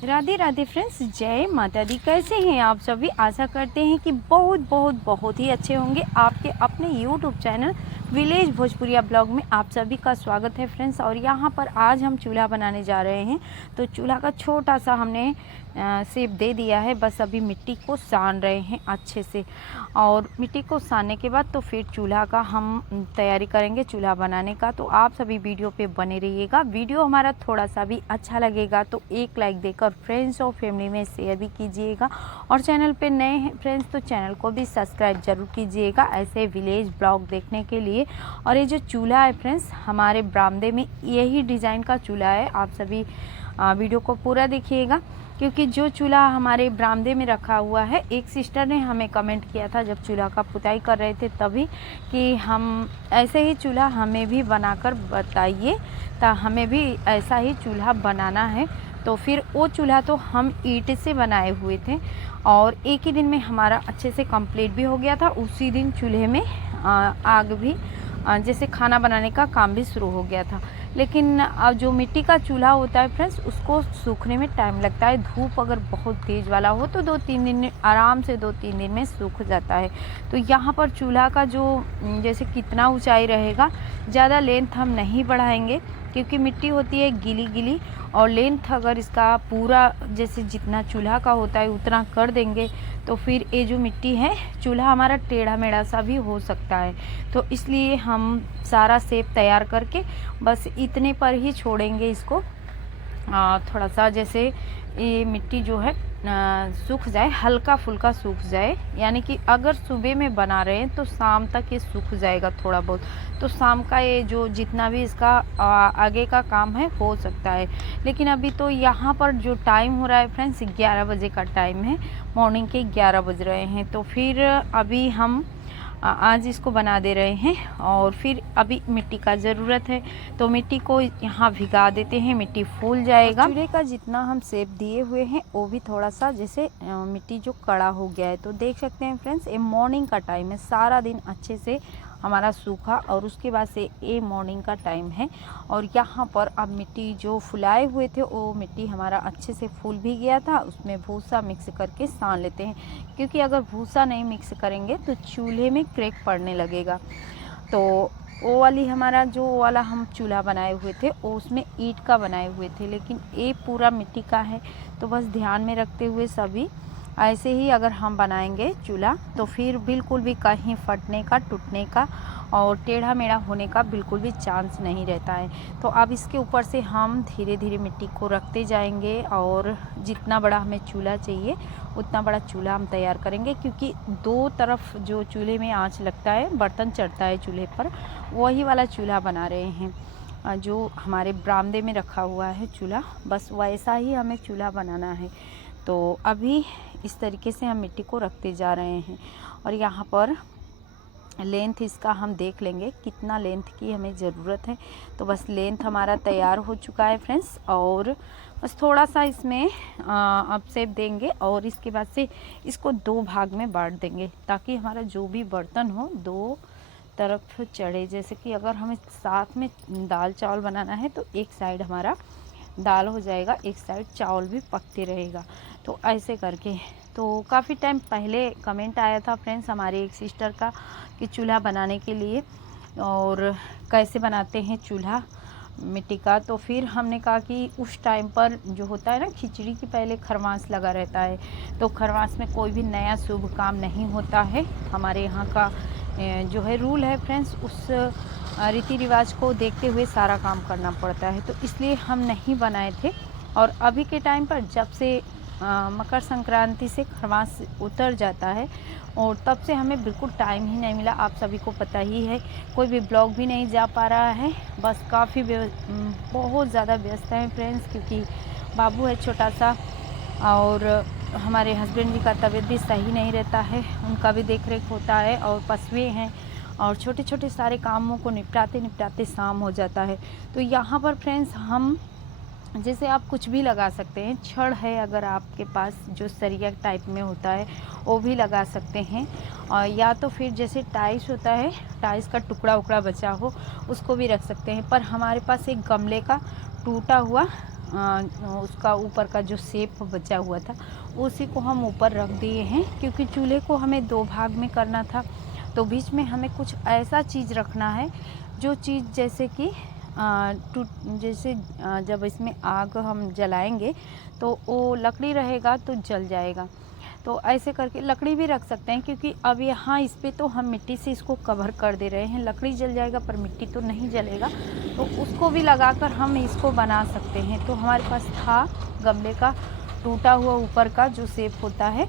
Radhe Radhe friends, जय माता दी। कैसे हैं आप सभी? आशा करते हैं कि बहुत बहुत बहुत ही अच्छे होंगे। आपके अपने यूट्यूब चैनल विलेज भोजपुरिया ब्लॉग में आप सभी का स्वागत है फ्रेंड्स। और यहाँ पर आज हम चूल्हा बनाने जा रहे हैं। तो चूल्हा का छोटा सा हमने शेप दे दिया है। बस अभी मिट्टी को सान रहे हैं अच्छे से, और मिट्टी को सानने के बाद तो फिर चूल्हा का हम तैयारी करेंगे चूल्हा बनाने का। तो आप सभी वीडियो पे बने रहिएगा। वीडियो हमारा थोड़ा सा भी अच्छा लगेगा तो एक लाइक देकर फ्रेंड्स और फैमिली में शेयर भी कीजिएगा, और चैनल पे नए हैं फ्रेंड्स तो चैनल को भी सब्सक्राइब जरूर कीजिएगा ऐसे विलेज ब्लॉग देखने के लिए। और ये जो चूल्हा है फ्रेंड्स, हमारे बरामदे में यही डिज़ाइन का चूल्हा है। आप सभी वीडियो को पूरा देखिएगा, क्योंकि जो चूल्हा हमारे बरामदे में रखा हुआ है, एक सिस्टर ने हमें कमेंट किया था जब चूल्हा का पुताई कर रहे थे तभी, कि हम ऐसे ही चूल्हा हमें भी बनाकर बताइए, तो हमें भी ऐसा ही चूल्हा बनाना है। तो फिर वो चूल्हा तो हम ईंट से बनाए हुए थे, और एक ही दिन में हमारा अच्छे से कंप्लीट भी हो गया था। उसी दिन चूल्हे में आग भी जैसे खाना बनाने का काम भी शुरू हो गया था। लेकिन अब जो मिट्टी का चूल्हा होता है फ्रेंड्स, उसको सूखने में टाइम लगता है। धूप अगर बहुत तेज़ वाला हो तो 2-3 दिन में आराम से 2-3 दिन में सूख जाता है। तो यहाँ पर चूल्हा का जो जैसे कितना ऊंचाई रहेगा, ज़्यादा लेंथ हम नहीं बढ़ाएंगे, क्योंकि मिट्टी होती है गीली गीली, और लेंथ अगर इसका पूरा जैसे जितना चूल्हा का होता है उतना कर देंगे तो फिर ये जो मिट्टी है, चूल्हा हमारा टेढ़ा मेढ़ा सा भी हो सकता है। तो इसलिए हम सारा शेप तैयार करके बस इतने पर ही छोड़ेंगे इसको। थोड़ा सा जैसे ये मिट्टी जो है सूख जाए, हल्का फुल्का सूख जाए, यानी कि अगर सुबह में बना रहे हैं तो शाम तक ये सूख जाएगा थोड़ा बहुत। तो शाम का ये जो जितना भी इसका आगे का काम है हो सकता है। लेकिन अभी तो यहाँ पर जो टाइम हो रहा है फ्रेंड्स, 11 बजे का टाइम है, मॉर्निंग के 11 बज रहे हैं। तो फिर अभी हम आज इसको बना दे रहे हैं, और फिर अभी मिट्टी का ज़रूरत है तो मिट्टी को यहाँ भिगा देते हैं, मिट्टी फूल जाएगा। चूल्हे का जितना हम शेप दिए हुए हैं वो भी थोड़ा सा जैसे मिट्टी जो कड़ा हो गया है। तो देख सकते हैं फ्रेंड्स, ये मॉर्निंग का टाइम है, सारा दिन अच्छे से हमारा सूखा, और उसके बाद से ये मॉर्निंग का टाइम है। और यहाँ पर अब मिट्टी जो फुलाए हुए थे वो मिट्टी हमारा अच्छे से फूल भी गया था। उसमें भूसा मिक्स करके सान लेते हैं, क्योंकि अगर भूसा नहीं मिक्स करेंगे तो चूल्हे में क्रैक पड़ने लगेगा। तो वो वाली हमारा जो वाला हम चूल्हा बनाए हुए थे वो उसमें ईंट का बनाए हुए थे, लेकिन ये पूरा मिट्टी का है। तो बस ध्यान में रखते हुए सभी ऐसे ही अगर हम बनाएंगे चूल्हा तो फिर बिल्कुल भी कहीं फटने का, टूटने का और टेढ़ा मेढ़ा होने का बिल्कुल भी चांस नहीं रहता है। तो अब इसके ऊपर से हम धीरे धीरे मिट्टी को रखते जाएंगे, और जितना बड़ा हमें चूल्हा चाहिए उतना बड़ा चूल्हा हम तैयार करेंगे, क्योंकि दो तरफ जो चूल्हे में आंच लगता है, बर्तन चढ़ता है चूल्हे पर, वही वाला चूल्हा बना रहे हैं जो हमारे बरामदे में रखा हुआ है चूल्हा। बस वैसा ही हमें चूल्हा बनाना है। तो अभी इस तरीके से हम मिट्टी को रखते जा रहे हैं, और यहाँ पर लेंथ इसका हम देख लेंगे कितना लेंथ की हमें ज़रूरत है। तो बस लेंथ हमारा तैयार हो चुका है फ्रेंड्स, और बस थोड़ा सा इसमें अब शेप देंगे, और इसके बाद से इसको 2 भाग में बांट देंगे, ताकि हमारा जो भी बर्तन हो 2 तरफ चढ़े। जैसे कि अगर हमें साथ में दाल चावल बनाना है तो एक साइड हमारा दाल हो जाएगा, एक साइड चावल भी पकते रहेगा। तो ऐसे करके, तो काफ़ी टाइम पहले कमेंट आया था फ्रेंड्स हमारे एक सिस्टर का कि चूल्हा बनाने के लिए, और कैसे बनाते हैं चूल्हा मिट्टी का। तो फिर हमने कहा कि उस टाइम पर जो होता है ना, खिचड़ी की पहले खरवास लगा रहता है, तो खरवास में कोई भी नया शुभ काम नहीं होता है। हमारे यहाँ का जो है रूल है फ्रेंड्स, उस रीति रिवाज को देखते हुए सारा काम करना पड़ता है। तो इसलिए हम नहीं बनाए थे। और अभी के टाइम पर जब से मकर संक्रांति से खरवास उतर जाता है, और तब से हमें बिल्कुल टाइम ही नहीं मिला। आप सभी को पता ही है, कोई भी ब्लॉग भी नहीं जा पा रहा है। बस काफ़ी बहुत ज़्यादा व्यस्त हैं फ्रेंड्स, क्योंकि बाबू है छोटा सा, और हमारे हस्बैंड जी का तबीयत भी सही नहीं रहता है, उनका भी देख रेख होता है, और पशुएँ हैं, और छोटे छोटे सारे कामों को निपटाते निपटाते शाम हो जाता है। तो यहाँ पर फ्रेंड्स हम जैसे आप कुछ भी लगा सकते हैं। छड़ है अगर आपके पास, जो सरिया टाइप में होता है, वो भी लगा सकते हैं। और या तो फिर जैसे टाइल्स होता है, टाइल्स का टुकड़ा उकड़ा बचा हो, उसको भी रख सकते हैं। पर हमारे पास एक गमले का टूटा हुआ उसका ऊपर का जो सेप बचा हुआ था उसी को हम ऊपर रख दिए हैं, क्योंकि चूल्हे को हमें 2 भाग में करना था। तो बीच में हमें कुछ ऐसा चीज़ रखना है जो चीज़ जैसे कि जैसे जब इसमें आग हम जलाएंगे तो वो लकड़ी रहेगा तो जल जाएगा। तो ऐसे करके लकड़ी भी रख सकते हैं, क्योंकि अब यहाँ इस पे तो हम मिट्टी से इसको कवर कर दे रहे हैं। लकड़ी जल जाएगा पर मिट्टी तो नहीं जलेगा, तो उसको भी लगाकर हम इसको बना सकते हैं। तो हमारे पास था गमले का टूटा हुआ ऊपर का जो शेप होता है,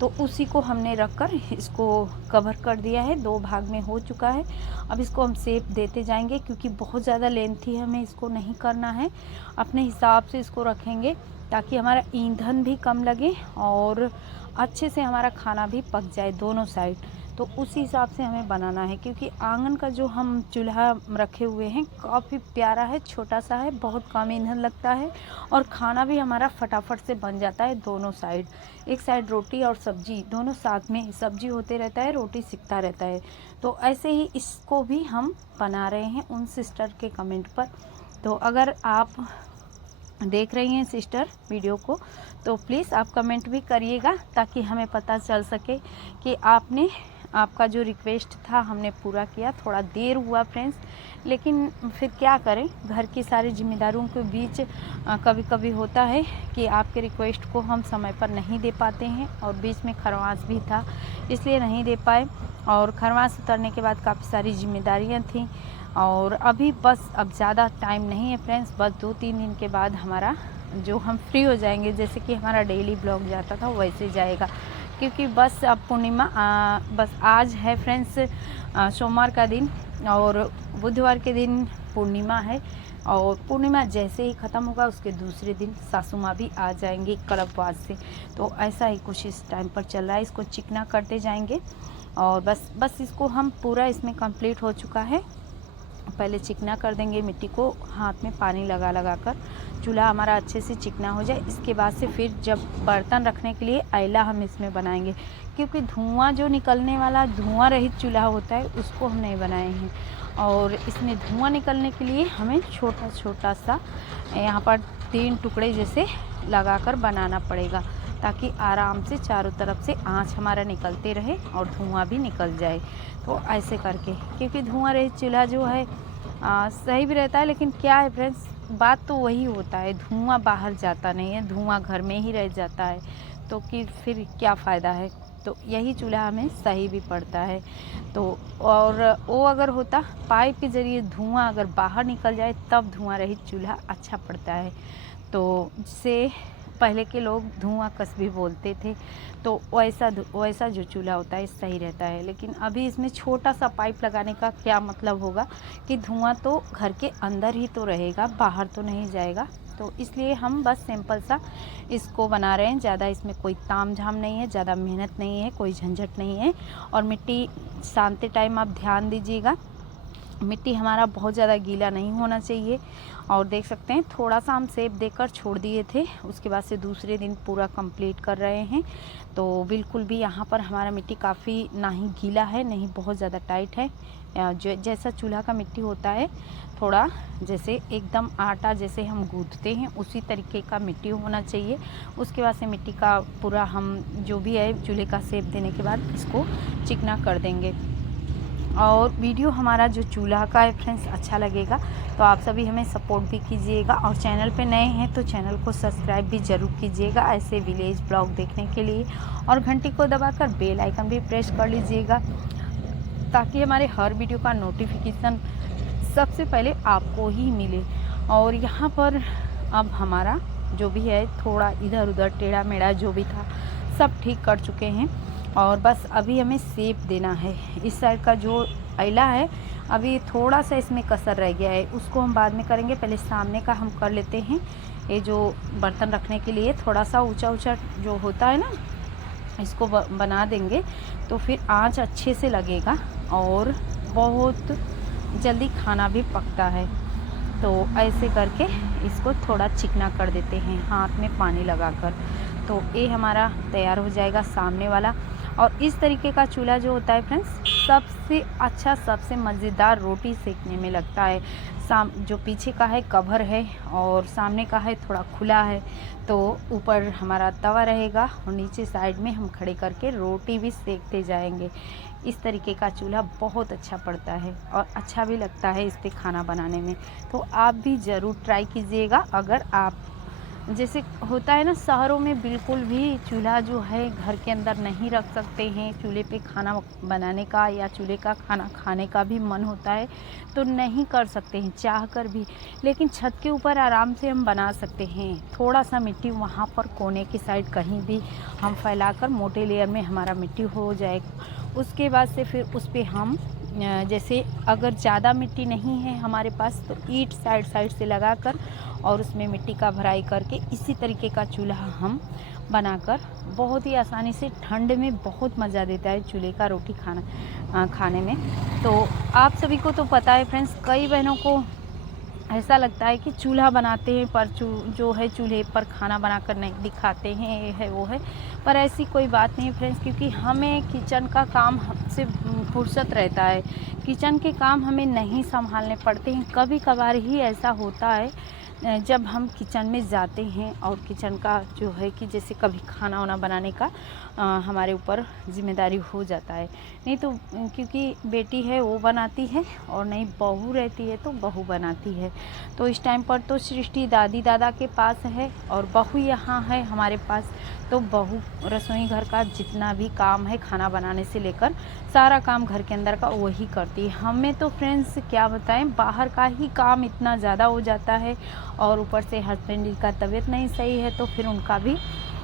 तो उसी को हमने रखकर इसको कवर कर दिया है। 2 भाग में हो चुका है। अब इसको हम शेप देते जाएंगे, क्योंकि बहुत ज़्यादा लेंथी हमें इसको नहीं करना है। अपने हिसाब से इसको रखेंगे ताकि हमारा ईंधन भी कम लगे और अच्छे से हमारा खाना भी पक जाए दोनों साइड। तो उसी हिसाब से हमें बनाना है, क्योंकि आंगन का जो हम चूल्हा रखे हुए हैं काफ़ी प्यारा है, छोटा सा है, बहुत कम ईंधन लगता है और खाना भी हमारा फटाफट से बन जाता है दोनों साइड। एक साइड रोटी और सब्जी दोनों साथ में, सब्जी होते रहता है, रोटी सिकता रहता है। तो ऐसे ही इसको भी हम बना रहे हैं उन सिस्टर के कमेंट पर। तो अगर आप देख रही हैं सिस्टर वीडियो को, तो प्लीज़ आप कमेंट भी करिएगा ताकि हमें पता चल सके कि आपका जो रिक्वेस्ट था हमने पूरा किया। थोड़ा देर हुआ फ्रेंड्स, लेकिन फिर क्या करें, घर की सारी जिम्मेदारियों के बीच कभी कभी होता है कि आपके रिक्वेस्ट को हम समय पर नहीं दे पाते हैं, और बीच में खरवास भी था इसलिए नहीं दे पाए। और खरवास उतरने के बाद काफ़ी सारी जिम्मेदारियां थीं, और अभी बस अब ज़्यादा टाइम नहीं है फ्रेंड्स, बस 2-3 दिन के बाद हमारा जो हम फ्री हो जाएंगे, जैसे कि हमारा डेली ब्लॉग जाता था वैसे जाएगा। क्योंकि बस अब पूर्णिमा बस आज है फ्रेंड्स सोमवार का दिन, और बुधवार के दिन पूर्णिमा है, और पूर्णिमा जैसे ही ख़त्म होगा उसके दूसरे दिन सासू माँ भी आ जाएंगी कल्पवास से। तो ऐसा ही कुछ इस टाइम पर चल रहा है। इसको चिकना करते जाएंगे और बस इसको हम पूरा, इसमें कंप्लीट हो चुका है। पहले चिकना कर देंगे, मिट्टी को हाथ में पानी लगा लगा कर चूल्हा हमारा अच्छे से चिकना हो जाए। इसके बाद से फिर जब बर्तन रखने के लिए आइला हम इसमें बनाएंगे, क्योंकि धुआं जो निकलने वाला धुआं रहित चूल्हा होता है उसको हम नहीं बनाए हैं। और इसमें धुआं निकलने के लिए हमें छोटा छोटा सा यहाँ पर 3 टुकड़े जैसे लगाकर बनाना पड़ेगा, ताकि आराम से चारों तरफ से आँच हमारा निकलते रहे और धुआं भी निकल जाए। तो ऐसे करके, क्योंकि धुआं रहित चूल्हा जो है सही भी रहता है, लेकिन क्या है फ्रेंड्स, बात तो वही होता है, धुआं बाहर जाता नहीं है, धुआं घर में ही रह जाता है, तो कि फिर क्या फ़ायदा है। तो यही चूल्हा हमें सही भी पड़ता है। तो और वो अगर होता पाइप के ज़रिए धुआं अगर बाहर निकल जाए तब धुआं रहित चूल्हा अच्छा पड़ता है। तो जिसे पहले के लोग धुआं कस्बी बोलते थे, तो वैसा जो चूल्हा होता है सही रहता है। लेकिन अभी इसमें छोटा सा पाइप लगाने का क्या मतलब होगा कि धुआं तो घर के अंदर ही तो रहेगा, बाहर तो नहीं जाएगा। तो इसलिए हम बस सिंपल सा इसको बना रहे हैं। ज़्यादा इसमें कोई ताम झाम नहीं है, ज़्यादा मेहनत नहीं है, कोई झंझट नहीं है। और मिट्टी सानते टाइम आप ध्यान दीजिएगा, मिट्टी हमारा बहुत ज़्यादा गीला नहीं होना चाहिए। और देख सकते हैं थोड़ा सा हम सेब देकर छोड़ दिए थे, उसके बाद से दूसरे दिन पूरा कंप्लीट कर रहे हैं। तो बिल्कुल भी यहाँ पर हमारा मिट्टी काफ़ी ना ही गीला है, नहीं बहुत ज़्यादा टाइट है। जो जैसा चूल्हा का मिट्टी होता है, थोड़ा जैसे एकदम आटा जैसे हम गूँथते हैं उसी तरीके का मिट्टी होना चाहिए। उसके बाद से मिट्टी का पूरा हम जो भी है चूल्हे का सेब देने के बाद इसको चिकना कर देंगे। और वीडियो हमारा जो चूल्हा का है फ्रेंड्स अच्छा लगेगा तो आप सभी हमें सपोर्ट भी कीजिएगा, और चैनल पे नए हैं तो चैनल को सब्सक्राइब भी ज़रूर कीजिएगा ऐसे विलेज ब्लॉग देखने के लिए। और घंटी को दबाकर बेल आइकन भी प्रेस कर लीजिएगा, ताकि हमारे हर वीडियो का नोटिफिकेशन सबसे पहले आपको ही मिले। और यहाँ पर अब हमारा जो भी है थोड़ा इधर उधर टेढ़ा मेढ़ा जो भी था सब ठीक कर चुके हैं, और बस अभी हमें शेप देना है। इस साइड का जो आइला है अभी थोड़ा सा इसमें कसर रह गया है, उसको हम बाद में करेंगे। पहले सामने का हम कर लेते हैं। ये जो बर्तन रखने के लिए थोड़ा सा ऊंचा ऊंचा जो होता है ना, इसको बना देंगे तो फिर आंच अच्छे से लगेगा और बहुत जल्दी खाना भी पकता है। तो ऐसे करके इसको थोड़ा चिकना कर देते हैं हाथ में पानी लगाकर। तो ये हमारा तैयार हो जाएगा सामने वाला। और इस तरीके का चूल्हा जो होता है फ्रेंड्स, सबसे अच्छा, सबसे मज़ेदार रोटी सेकने में लगता है। जो पीछे का है कवर है और सामने का है थोड़ा खुला है, तो ऊपर हमारा तवा रहेगा और नीचे साइड में हम खड़े करके रोटी भी सेकते जाएंगे। इस तरीके का चूल्हा बहुत अच्छा पड़ता है और अच्छा भी लगता है इस पे खाना बनाने में। तो आप भी ज़रूर ट्राई कीजिएगा। अगर आप जैसे होता है ना, शहरों में बिल्कुल भी चूल्हा जो है घर के अंदर नहीं रख सकते हैं, चूल्हे पे खाना बनाने का या चूल्हे का खाना खाने का भी मन होता है तो नहीं कर सकते हैं चाह कर भी, लेकिन छत के ऊपर आराम से हम बना सकते हैं। थोड़ा सा मिट्टी वहाँ पर कोने की साइड कहीं भी हम फैलाकर मोटे लेयर में हमारा मिट्टी हो जाएगा। उसके बाद से फिर उस पर हम जैसे अगर ज़्यादा मिट्टी नहीं है हमारे पास तो ईंट साइड साइड से लगाकर और उसमें मिट्टी का भराई करके इसी तरीके का चूल्हा हम बनाकर बहुत ही आसानी से, ठंड में बहुत मज़ा देता है चूल्हे का रोटी खाने में। तो आप सभी को तो पता है फ्रेंड्स, कई बहनों को ऐसा लगता है कि चूल्हा बनाते हैं पर जो है चूल्हे पर खाना बनाकर नहीं दिखाते हैं, ये है वो है, पर ऐसी कोई बात नहीं फ्रेंड्स, क्योंकि हमें किचन का काम से फुर्सत रहता है। किचन के काम हमें नहीं संभालने पड़ते हैं। कभी कभार ही ऐसा होता है जब हम किचन में जाते हैं और किचन का जो है कि जैसे कभी खाना वाना बनाने का हमारे ऊपर जिम्मेदारी हो जाता है। नहीं तो क्योंकि बेटी है वो बनाती है और नहीं बहू रहती है तो बहू बनाती है। तो इस टाइम पर तो सृष्टि दादी दादा के पास है और बहू यहाँ है हमारे पास। तो बहू रसोई घर का जितना भी काम है खाना बनाने से लेकर सारा काम घर के अंदर का वही करती है। हमें तो फ्रेंड्स क्या बताएं, बाहर का ही काम इतना ज़्यादा हो जाता है और ऊपर से हस्बैंड का तबीयत नहीं सही है तो फिर उनका भी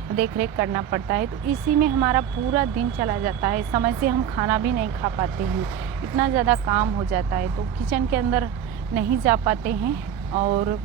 देख रेख करना पड़ता है। तो इसी में हमारा पूरा दिन चला जाता है, समय से हम खाना भी नहीं खा पाते हैं, इतना ज़्यादा काम हो जाता है। तो किचन के अंदर नहीं जा पाते हैं और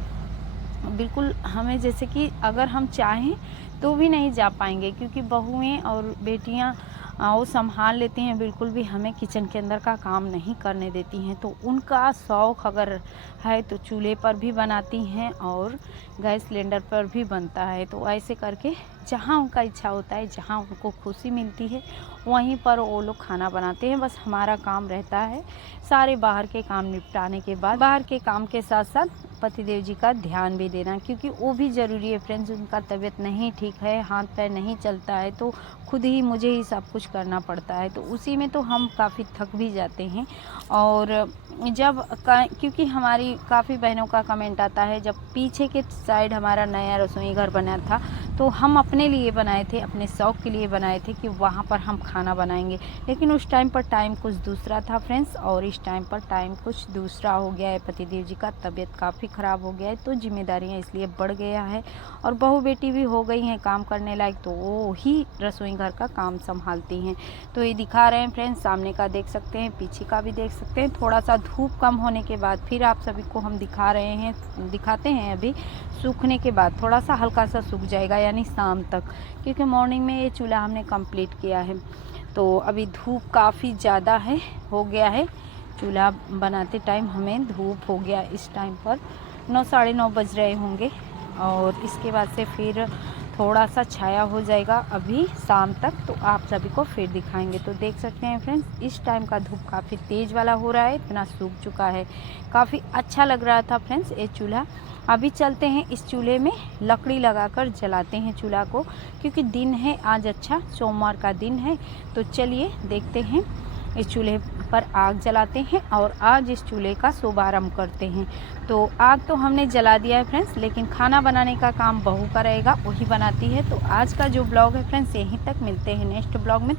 बिल्कुल हमें जैसे कि अगर हम चाहें तो भी नहीं जा पाएंगे, क्योंकि बहुएं और बेटियां वो संभाल लेती हैं, बिल्कुल भी हमें किचन के अंदर का काम नहीं करने देती हैं। तो उनका शौक़ अगर है तो चूल्हे पर भी बनाती हैं और गैस सिलेंडर पर भी बनता है। तो ऐसे करके जहाँ उनका इच्छा होता है, जहाँ उनको खुशी मिलती है वहीं पर वो लोग खाना बनाते हैं। बस हमारा काम रहता है सारे बाहर के काम निपटाने के बाद, बाहर के काम के साथ साथ पतिदेव जी का ध्यान भी देना, क्योंकि वो भी ज़रूरी है फ्रेंड्स। उनका तबीयत नहीं ठीक है, हाथ पैर नहीं चलता है तो खुद ही मुझे ही सब कुछ करना पड़ता है। तो उसी में तो हम काफ़ी थक भी जाते हैं। और जब क्योंकि हमारी काफ़ी बहनों का कमेंट आता है, जब पीछे के साइड हमारा नया रसोई घर बना था तो हम अपने लिए बनाए थे, अपने शौक़ के लिए बनाए थे कि वहाँ पर हम खाना बनाएंगे, लेकिन उस टाइम पर टाइम कुछ दूसरा था फ्रेंड्स और इस टाइम पर टाइम कुछ दूसरा हो गया है। पतिदेव जी का तबीयत काफ़ी ख़राब हो गया है तो जिम्मेदारियाँ इसलिए बढ़ गया है और बहू बेटी भी हो गई हैं काम करने लायक, तो वो ही रसोई घर का काम संभालती हैं। तो ये दिखा रहे हैं फ्रेंड्स, सामने का देख सकते हैं, पीछे का भी देख सकते हैं। थोड़ा सा धूप कम होने के बाद फिर आप सभी को हम दिखाते हैं अभी सूखने के बाद थोड़ा सा हल्का सा सूख जाएगा, यानी शाम तक, क्योंकि मॉर्निंग में ये चूल्हा हमने कंप्लीट किया है। तो अभी धूप काफ़ी ज़्यादा हो गया है, चूल्हा बनाते टाइम हमें धूप हो गया। इस टाइम पर 9 साढ़े 9 बज रहे होंगे और इसके बाद से फिर थोड़ा सा छाया हो जाएगा अभी शाम तक, तो आप सभी को फिर दिखाएंगे। तो देख सकते हैं फ्रेंड्स, इस टाइम का धूप काफ़ी तेज़ वाला हो रहा है, इतना सूख चुका है, काफ़ी अच्छा लग रहा था फ्रेंड्स ये चूल्हा। अभी चलते हैं इस चूल्हे में लकड़ी लगाकर जलाते हैं चूल्हा को, क्योंकि दिन है आज, अच्छा सोमवार का दिन है। तो चलिए देखते हैं, इस चूल्हे पर आग जलाते हैं और आज इस चूल्हे का शुभारंभ करते हैं। तो आग तो हमने जला दिया है फ्रेंड्स, लेकिन खाना बनाने का काम बहू का रहेगा, वही बनाती है। तो आज का जो ब्लॉग है फ्रेंड्स यहीं तक, मिलते हैं नेक्स्ट ब्लॉग में।